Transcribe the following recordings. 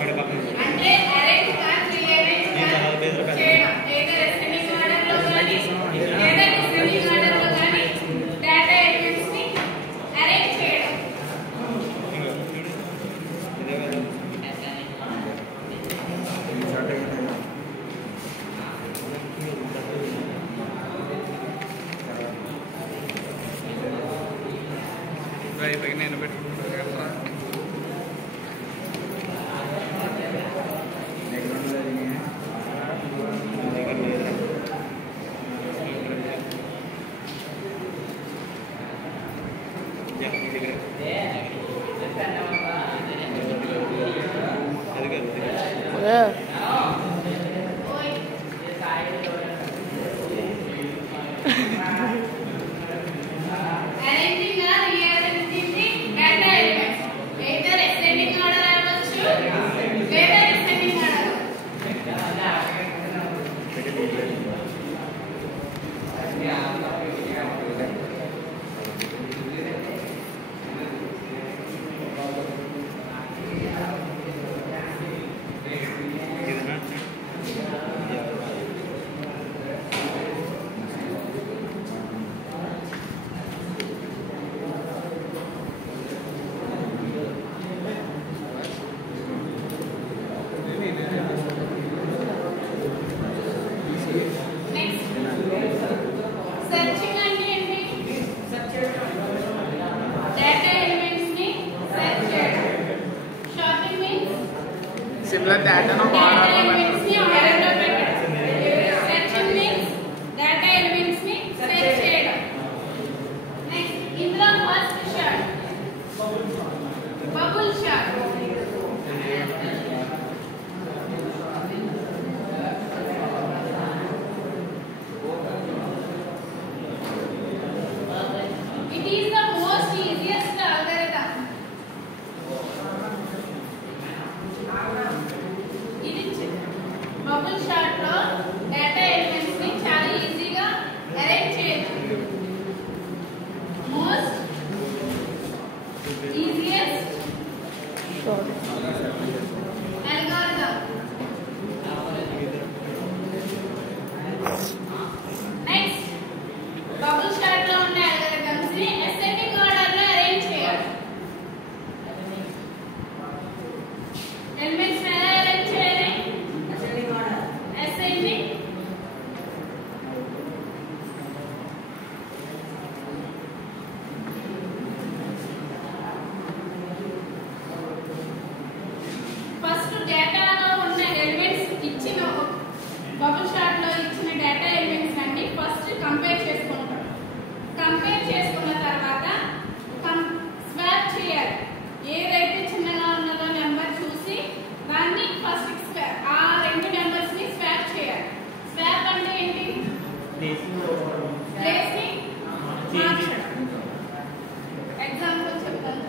అంటే అరేంజ్ గా రీఅరేంజ్ చేయడం ఏదైనా అసెండింగ్ ఆర్డర్ లో గాని లేదా డిసెండింగ్ ఆర్డర్ లో గాని డేటా ఎలిమెంట్స్ ని అరేంజ్ చేయడం. నేను పెట్టుకుంటాను. అరేంజింగ్ గా rearranging the data elements either ascending order అవ్వచ్చు లేదా descending order. Searching అంటే ఏంటి? డేటా ఎలిమెంట్స్ ని సెర్చ్ చేయడం. Sorting means సిమిలర్ డేటాను డేటా ఎలిమెంట్స్ ని ఆర్డర్ లో పెట్టడం. Searching means డేటా ఎలిమెంట్స్ ని సెర్చ్ చేయడం. నెక్స్ట్ ఇందులో first short bubble short. It is the most easiest algorithm. ఇది బబుల్ షార్ట్ లో డేటా ఎలిమెంట్స్ ని చాలా ఈజీగా అరేంజ్ చేయొచ్చు. Most easiest algorithm. Next bubble short లో ఉండే algorithms ని ascending order లో అరేంజ్ చేయాలి. ఎలిమెంట్స్ ని ఎలా అరేంజ్ చేయాలి? ascending ఫస్ట్ డేటాలో ఉన్న ఎలిమెంట్స్ ఇచ్చిన బబుల్ షార్ట్ లో ఇచ్చిన డేటా ఎలిమెంట్స్ అన్ని ఫస్ట్ కంపేర్ చేసుకుంటాం. కంపేర్ చేసుకున్న తర్వాత స్వాప్ చేయాలి. ఏదైతే చిన్నగా ఉన్నదో నెంబర్ చూసి దాన్ని ఫస్ట్ ఆ రెండు నెంబర్స్ ని స్వాప్ చేయాలి. స్వాప్ అంటే ఏంటి? ప్లేస్ ని మార్చడం. ఎగ్జాంపుల్ చెప్తాను.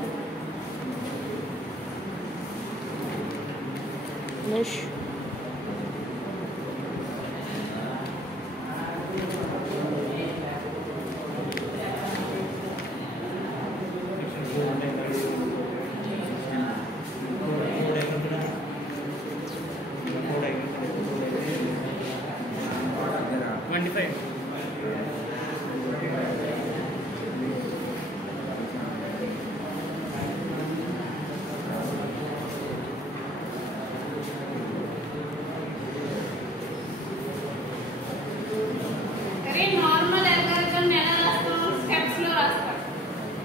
అరే నార్మల్ అల్గోరిథం ఎలా రాస్తాం? స్టెప్స్ లో రాస్తాం.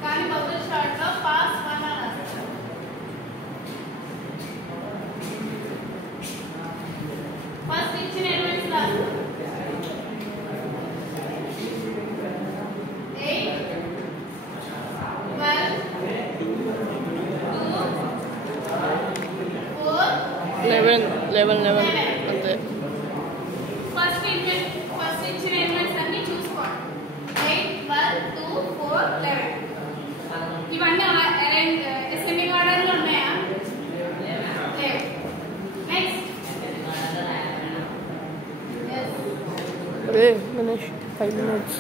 కానీ బబుల్ షార్ట్ లో పాస్ 1 అని రాస్తాం. ఫస్ట్ ఇచ్చిన ఎలిమెంట్స్ రాస్తాం. 8 12 2 4 11 అంతే. ఫస్ట్ ఇచ్చిన ఎలిమెంట్స్ అన్ని చూసుకోండి. 8 12 2 4 11 ఇవన్నీ అరేంజ్ అసెండింగ్ ఆర్డర్ లో ఉన్నాయా? లేవు. Next Hey, Manish, 5 minutes.